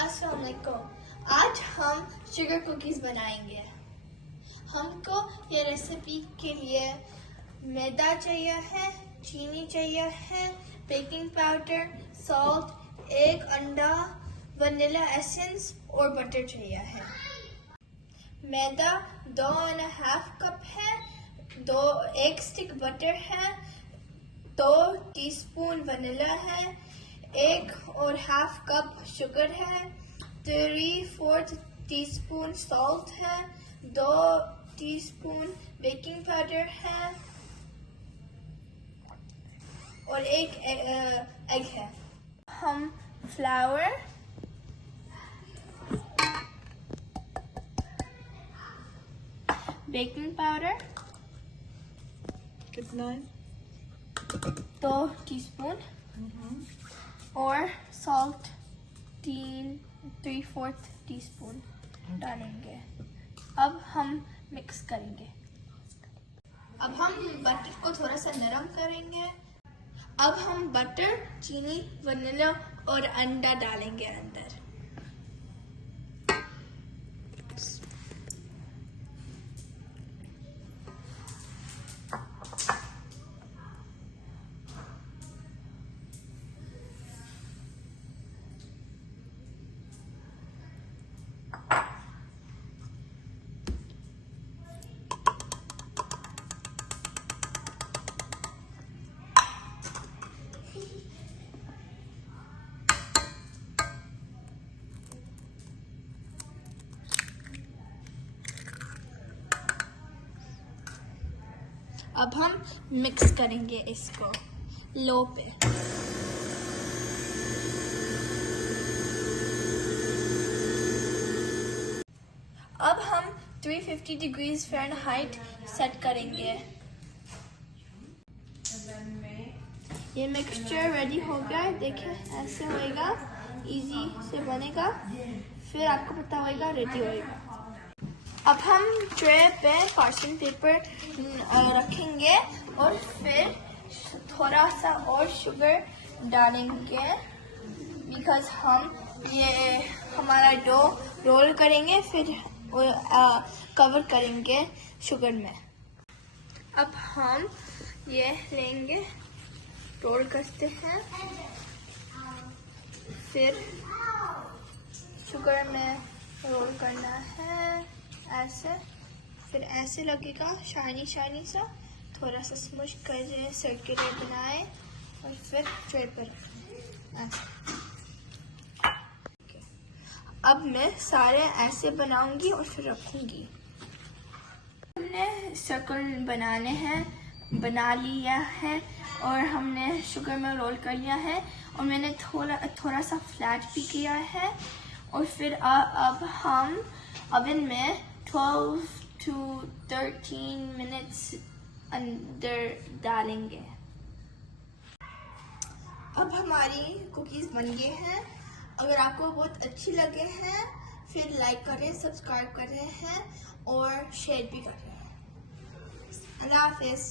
अस्सलाम वालेकुम। आज हम शुगर कुकीज़ बनाएंगे। हमको ये रेसिपी के लिए मैदा चाहिए है, चीनी चाहिए है, बेकिंग पाउडर, सॉल्ट, एक अंडा, वनीला एसेंस और बटर चाहिए है। मैदा 2.5 कप है, एक स्टिक बटर है, 2 टीस्पून वनीला है, 1.5 कप शुगर है, 3/4 टीस्पून सॉल्ट है, 2 टीस्पून बेकिंग पाउडर है और एक एग है। हम फ्लावर, बेकिंग पाउडर कितना है? 2 टीस्पून और सॉल्ट 3/4 टीस्पून डालेंगे। अब हम मिक्स करेंगे। अब हम बटर को थोड़ा सा नरम करेंगे। अब हम बटर, चीनी, वनीला और अंडा डालेंगे अंदर। अब हम मिक्स करेंगे इसको लो पे। अब हम 350 डिग्रीज फ़ारेनहाइट सेट करेंगे। ये मिक्सचर रेडी हो गया है। देखिए ऐसे होएगा, इजी से बनेगा, फिर आपको पता होएगा रेडी होएगा। अब हम ट्रे पे पार्चमेंट पेपर रखेंगे और फिर थोड़ा सा और शुगर डालेंगे, बिकॉज हम ये हमारा डो रोल करेंगे, फिर कवर करेंगे शुगर में। अब हम ये लेंगे, रोल करते हैं, फिर शुगर में रोल करना है ऐसे, फिर ऐसे लगेगा शाइनी शाइनी सा, थोड़ा सा स्मुश करें, सर्कुलर बनाए और फिर ट्रे पर ऐसे। अब मैं सारे ऐसे बनाऊंगी और फिर रखूंगी। हमने सर्कल बना लिया है और हमने शुगर में रोल कर लिया है और मैंने थोड़ा सा फ्लैट भी किया है और फिर अब हम ओवन में 12 to 13 मिनट्स अंदर डालेंगे। अब हमारी कुकीज़ बन गए हैं। अगर आपको बहुत अच्छी लगे हैं फिर लाइक करें, सब्सक्राइब करें हैं और शेयर भी करें। अल्लाह हाफिज़।